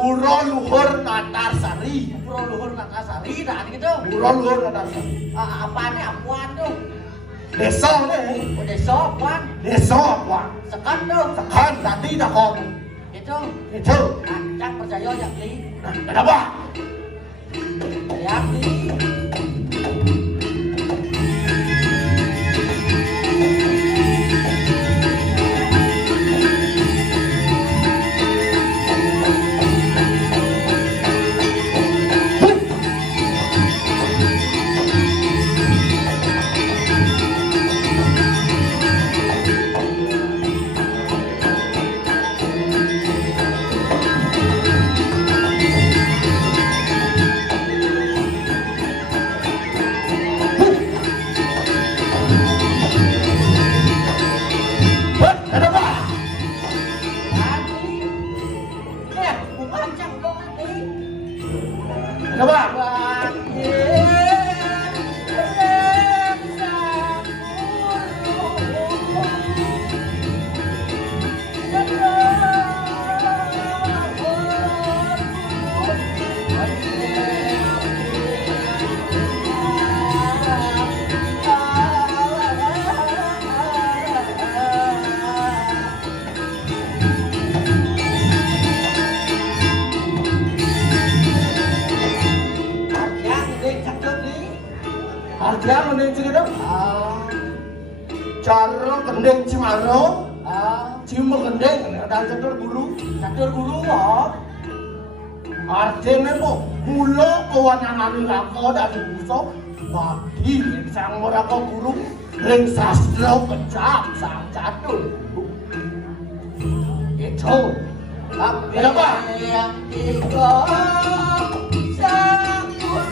Pura Luhur Natasari. Pura Luhur Natasari dah gitu. Pura Luhur Natasari. Apaan nih apuan tuh? Desa nih. Oh, desa apaan? Desa apa? Sekan dong. Sekan tadi dah kau. Itu. Itu. Cak percaya yang beli. Kenapa? Yang beli. Harga mending cerita. Cara gendeng Cimaro. Cima gendeng dan catur guru. Catur guru kok. Artinya kok mula kewenangan lako dari busok bagi sang meraka guru ring sastra kecap sang catur. Itu. Kenapa? Yang tiga sang guru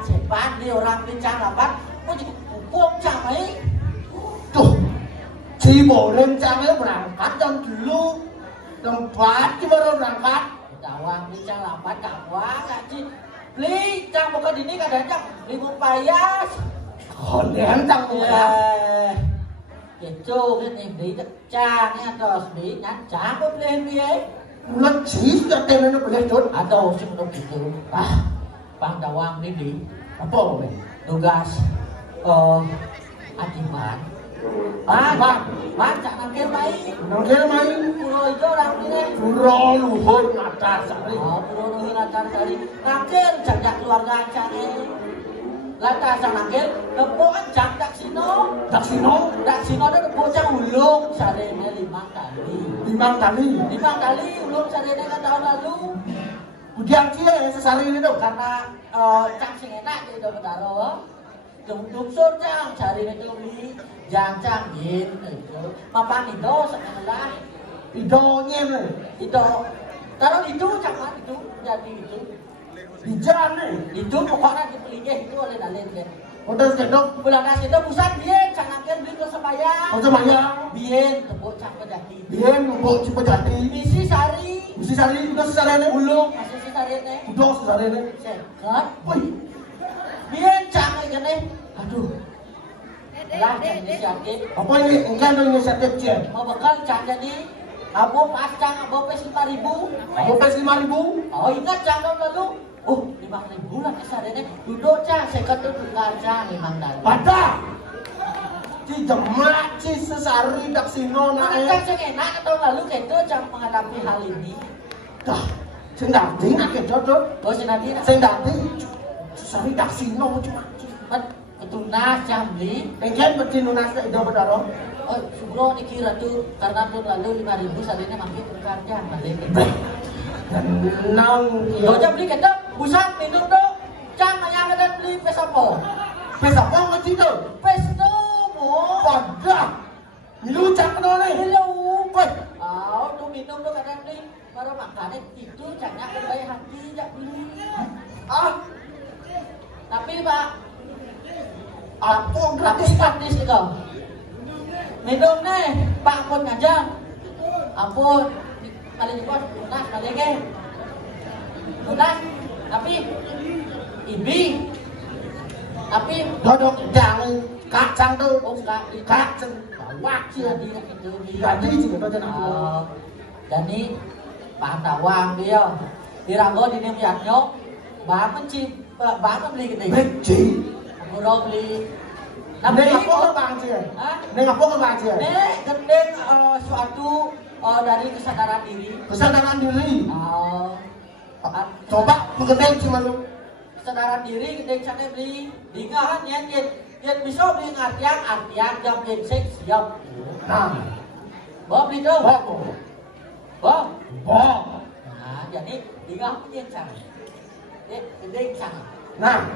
sepan di orang pincang apa? Kok jadi pupung camai? Tuh, si boleh camai berangkat dan dulu tempat di baru berangkat. Dawang pincang lambat kawan ngaji. Beli cang bukan ini kadang-kadang beli mupayas. Konen cang mupayas. Gitu kan beli cang ya terus beli cang kok beli beli. Bulan sih sudah temen beli tuh. Aduh sih belum gitu. Bang Dawang ini apa weh? tugas Adiman. Man cak nangkil main. Nangkil main. Pulau itu orang ini. Pulau Luhur Natasari. Pulau Luhur Natasari. Nangkil cak keluarga cari. Lantas sang nangkil tepuk cak Daksino. Daksino itu tepuk cak ulung sarene 5 kali. 5 kali. 5 kali ulung sarene kan tahun lalu. Udiang cia sesari ini tuh karena cang sing enak di do bedaro. Dungsur cang cari itu beli jang yin itu. Mapan itu sekolah. Idonya nih. Itu. Taruh itu cang itu jadi itu. Di jalan nih. Itu pokoknya dipelihnya itu oleh dalil kan. Udah sedok. Bulan kas itu pusat bien cang angker beli ke sembayang. Oh sembayang. Bien tepuk cang pejati. Bien tepuk Cipejati. Isi sari. Isi sari juga sesarene ulung. Masih isi sari ini. Udah sesarene. Sekat. Wih. Bien cang ini. Aduh. Lah inisiatif. Apa ini? Enggak ada inisiatif cia. Mau bekal cang jadi. Abo pasang, abo pes 5.000. Abo pes 5.000. Oh ingat cang tahun lalu. Oh 5.000 lah kesadarannya. Duduk cang, sekat tuh tukar cang memang dah. Pada. Ci jemak ci sesari Daksino naik. Cang sing enak tahun lalu gitu cang menghadapi hal ini. Dah. Sing dadi akeh cocok. Oh sing dadi. Sing dadi sesari Daksino cuma. Tunas cang beli. Enggak betul lunas itu bedaro. Oh Sugro niki ratu karena tahun lalu 5.000 salahnya makin tukar cang balik. Nang Yo aja beli kita pusat minum dong. Cang ayam ada beli pes apa? Pes apa ngerti tuh? Pes tuh. Pada. Milu cang kenal nih. Milu. tuh minum tuh kadang nih baru makannya itu jangan baik hati jak beli. Tapi Pak, Apa gratis itu. Minum nih, Pak ampun aja. Ampun, kali ini kok lunas kali ke. Lunas, tapi ibi. Tapi dodok jangan kacang tuh. oh enggak, Kacang bawah jadi itu jadi juga baca nama. Jadi Pak Tawang dia dirago di nim nyok, Bang mencip, Bang beli gede. Benci. Murah beli. Neng apa ke bang sih? Neng apa ke bang sih? Nek gendeng suatu dari kesadaran diri. Kesadaran diri. Coba Coba mengendeng cuma lu. kesadaran diri gendeng sana beli. Dingahan yang bisa beli artian jam insek siap. Nah, Bawa beli tuh. Bawa. Nah, jadi dingahan yang sana. Gendeng sana. nah,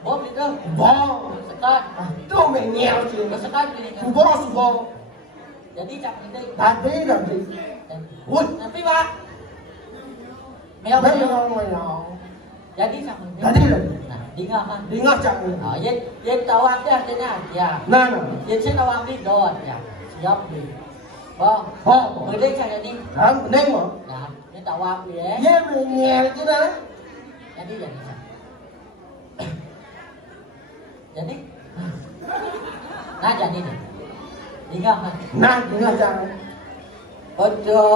Bawa beli tuh. Sekat. tuh menyel sih. Sekat beli. Subo. Jadi cak gendeng. Tadi. Woi, Tapi Pak. Mel. menyong. Jadi sama ini. Tadi lah. Nah, dingahan. Dengar jangan. Yang tawang dia artinya ya. Nah, Yang saya tawang di doan ya. Siap di. Bawa. Gendeng saya ini. Kan neng mau. Nah, yang tawang dia. Ye menyel chứ đấy. Jadi jadi nah jadi nih dingahan. Nah, dengar jangan. Ojo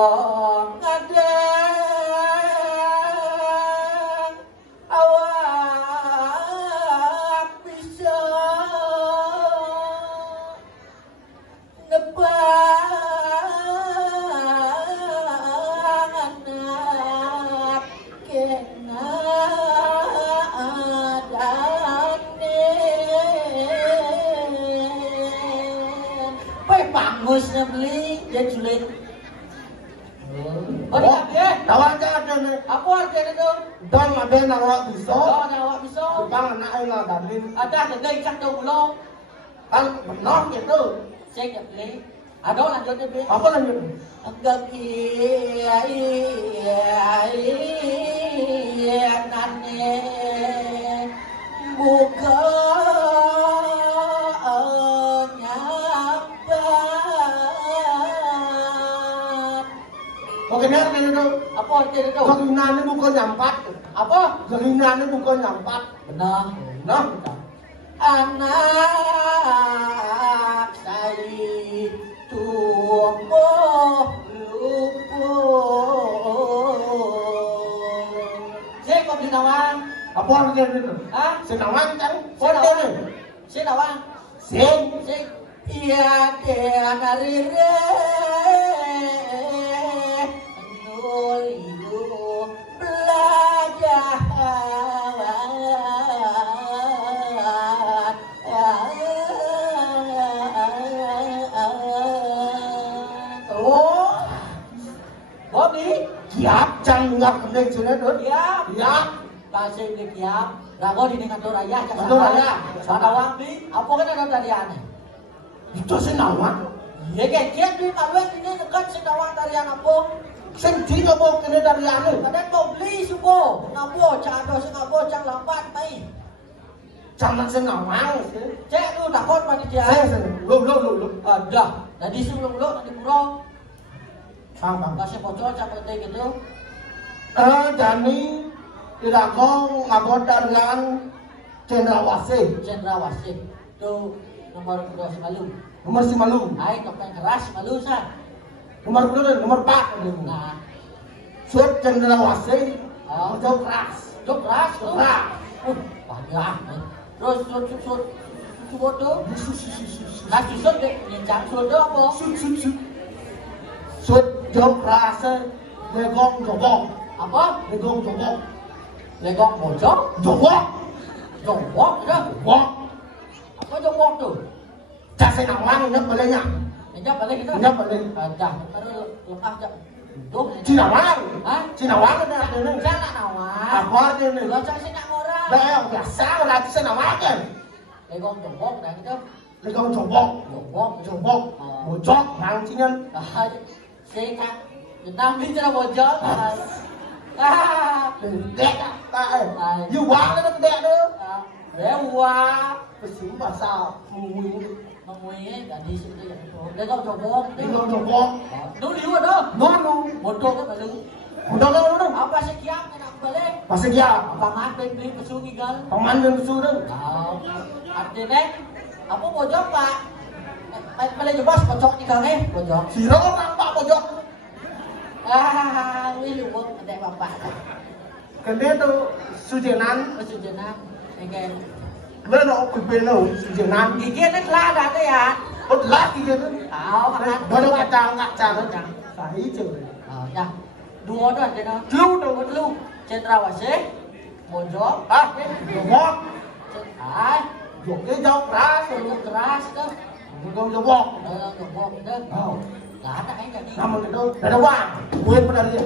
ngadeng awak bisa nebang anak kena adane pe pangusnya beli dia culik. Oh, Tawang jangan nih. apa artinya itu? Dong ada nawak bisa. Oh, awak bisa. Bang anak ayah dalin. Ada gendeng cak dulu. Kan benar gitu. Saya nggak beli. Ada lanjutnya beli. Apa lanjut? Enggak iya nane buka nyampat. Oke, benar kan itu. Apa artinya itu? Gelingannya bukan nyampat. Apa? Gelingannya bukan nyampat. Benar. Nah, anak saya tumbuh lumpuh. Saya kok di Nawang? apa artinya itu? Hah? Senawang kan? Saya Foto Nawang. nih. Saya Nawang. Sing. Saya iya dia narire nuliu belajar. Bobby, Kiap cang ngap kendeng sini tuh. siap. Kiap. Kasih di kiap. Rago di kantor raya. Kantor raya. Sanawang di. Apa kan ada tariannya? Itu senawang. Ya kayak kiap di Malwen ini dekat Sanawang tarian apa? Sing di ngomong kene dari anu. Kadang mau beli suko. Ngapo, cak sing ngapo, cak lambat mai. Jangan senawang. Cek lu takut panitia. Lu. Ada. Tadi sebelum lu nanti pura. Apa? Kasih bocor cak penting gitu. Dani Diragong ngabodarian Cendrawasih. Cendrawasih. Itu nomor kedua si malu. Nomor si malu. Hai topeng keras malu sa. Nomor kedua nomor 4. Nah, Suat Cendrawasih. Oh. Jauh keras. jok keras tuh. Keras. Banyak. Terus sud tuh. Nah, sud deh, nyencang sud tuh apa? Suat jauh keras. Legong jobok. Apa? Legong jobok. Legok bocor? Jobok. Jobok itu. Jobok. Apa jobok tuh? Cak senawang ingat balenya. Injak balik itu. Ingat balik. Dah, baru lepas jak. Duh. Cinawang. Hah? Cinawang ada ini. Saya nak nawar. Apa artinya ini? Lo cak sih nak ngorang. Bel biasa udah senawang kan. Legok jobok dah gitu. Lekong jobok. Jobok. Bojok nang cingen. Saya kak, Nam đi cho nó bojok. Dek tak. You wang nó dek tu. Dewa. Besim bahasa mui. Mui đã đi sự đây để con jobok. Lekong jobok. Nó liu đó. Nó. Bojok kan liu. Udah kan. Apa sih kiam nak balik? Pasal dia. Paman beli pesu gigal. Paman ben besu tu. Artinya apa bojok pak? Boleh coba bojok ni kau ni bojok. Siro nampak bojok. Ini lu ada bapak. Kende tu sujenan. Sujenan. Okey. Lo nak pimpin lo sujenan. Gigi ni kelah dah tu ya. Lah gigi tu. Makan. Baru kacang tu. Sai je. Ya. Dua dah dia dah. Lu tu. Lu. Cendrawasih. Bojok. Jobok. Jok ke jok keras. Jok keras tu. Lekong jobok. Jobok tu. Enggak ada yang jadi. Nama itu. Ada wang. Buat pada dia.